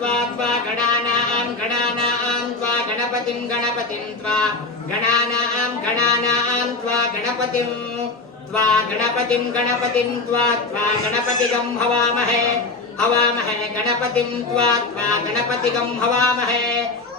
त्वा त्वा गणानां गणानां त्वा गणपतिं गणपतिं त्वा गणानां गणानां त्वा गणपतिं त्वा गणपतिं गणपतिं त्वा त्वा गणपतिगं हवामहे हवामहे गणपतिं त्वा त्वा गणपतिगं हवामहे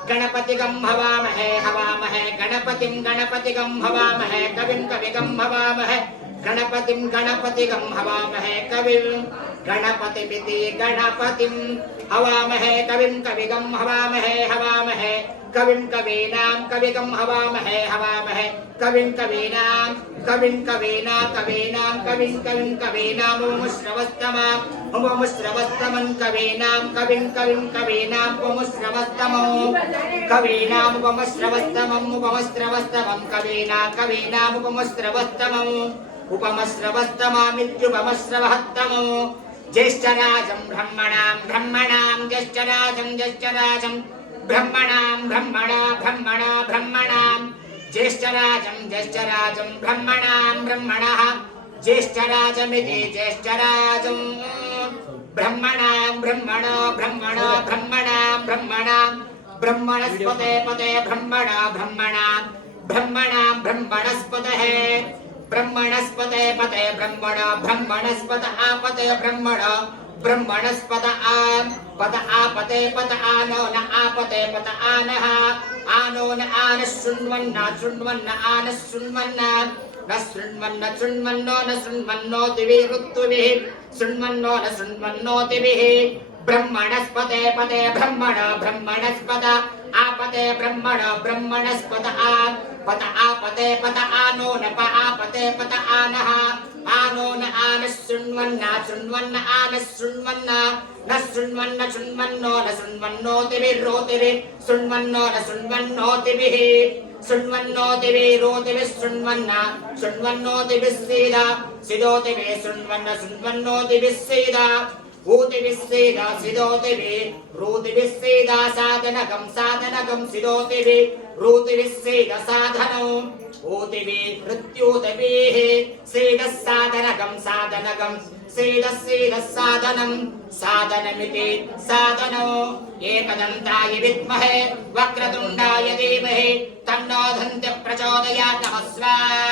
गणपतिगं हवामहे हवामहे गणपतिं गणपतिगं हवामहे कविं कविगं हवामहे गणपतिं गणपतिगं हवामहे कविं గణపతిమితి గణపతిం హవామహే కవిం కవిగం హవామహే హవామహే కవిం కవీనాం కవిగం హవామహే హవామహే కవిం కవీనాం కవిం కవీనా కవీనాం కవిం కవిం కవీనాముశ్రవస్తమాం ఉపముశ్రవస్తమం కవీనాం కవిం కవిం కవీనాం ఉపముశ్రవస్తమో కవీనాం ఉపముశ్రవస్తమం ఉపముశ్రవస్తమం కవీనా కవీనాం ఉపముశ్రవస్తమం ఉపమశ్రవస్తమామిత్యుపమశ్రవహత్తమో ज्येष्ठराजं ब्रह्मणां ब्रह्मणां ज्येष्ठराजं ज्येष्ठराजं, ब्रह्मणां, ब्रह्मणा ब्रह्मणा, ब्रह्मणां, ज्येष्ठराजं ज्येष्ठराजं, ब्रह्मणां, ब्रह्मणः, ज्येष्ठराजमिति ज्येष्ठराजं। ब्रह्मणां, ब्रह्मणो ब्रह्मणो, ब्रह्मणां ब्रह्मणां, ब्रह्मणस्पते पते ब्रह्मणा ब्रह्मणा, ब्रह्मणां, ब्रह्मणस्पतः ब्रह्मणस्पते पते ब्रह्मण ब्रह्मणस्पत आपते ब्रह्मण ब्रह्मणस्पत आ पत आपते पत आनो न आपते पत आनः आनो न आनः शृण्वन्न शृण्वन्न आनः शृण्वन्न न शृण्वन्न शृण्वन्नो न शृण्वन्नोतिभिः ऋत्विभिः शृण्वन्नो न शृण्वन्नोतिभिः ब्रह्मणस्पते पते ब्रह्मण ब्रह्मणस्पत आपते ब्रह्मण ब्रह्मणस्पत आ पत आपते पत आनो न प आपते पत आनः आनो न आनः शृण्वन्न शृण्वन्न आनः शृण्वन्न न शृण्वन्न शृण्वन्नो न शृण्वन्नोतिभिर्रोतिभिः शृण्वन्नो न शृण्वन्नोतिभिः शृण्वन्नोतिभिः रोतिभिः शृण्वन्न शृण्वन्नोतिभिः सीद सिदोतिभिः शृण्वन्न शृण्वन्नोतिभिः सीद ऊतिभिस्सेदा सिदोतिभिः रूतिभिस्सेदा साधनकं साधनकं सिदोतिभिः रूतिभिस्सेद साधनौ ऊतिभिः मृत्यूतिभिः सेदः साधनकं साधनकं सेदः सेदः साधनं साधनमिति साधनौ एकदन्ताय विद्महे वक्रतुण्डाय धीमहि तन्नो दन्त्यः प्रचोदयात् नमः स्वाहा